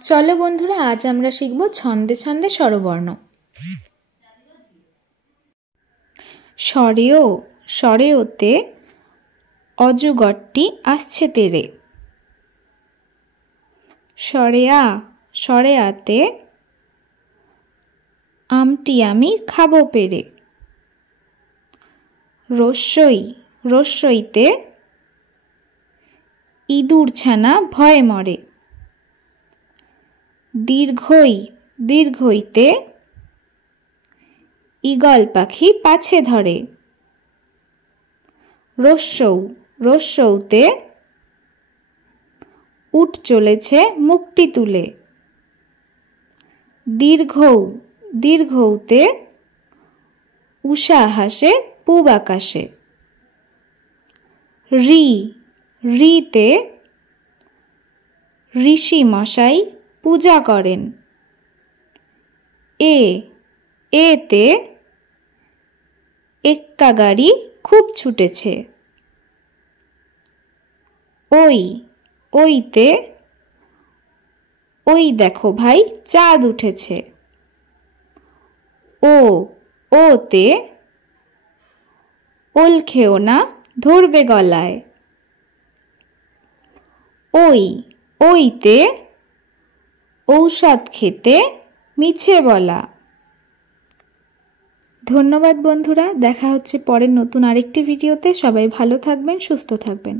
চলো বন্ধুরা, আজ আমরা শিখব ছন্দে ছন্দে স্বরবর্ণ। স্বরেও স্বরেওতে অজগরটি আসছে তেরে। স্বরেয়া স্বরেয়াতে আমটি আমি খাবো পেরে। রস্যই রস্যইতে ইঁদুর ছানা ভয়ে মরে। দীর্ঘই দীর্ঘইতে ঈগল পাখি পাছে ধরে। রস্যৌ রস্যৌতে উট চলেছে মুখটি তুলে। দীর্ঘৌ দীর্ঘৌতে উষা হাসে পূব আকাশে। রি রিতে ঋষি মশাই পূজা করেন। এ এতে এক্কা গাড়ি খুব ছুটেছে। ওই ওইতে ওই দেখো ভাই চাঁদ উঠেছে। ও ওতে ওল খেও না ধরবে গলায়। ওই ওইতে ঔষধ খেতে মিছে বলা। ধন্যবাদ বন্ধুরা, দেখা হচ্ছে পরের নতুন আরেকটি ভিডিওতে। সবাই ভালো থাকবেন, সুস্থ থাকবেন।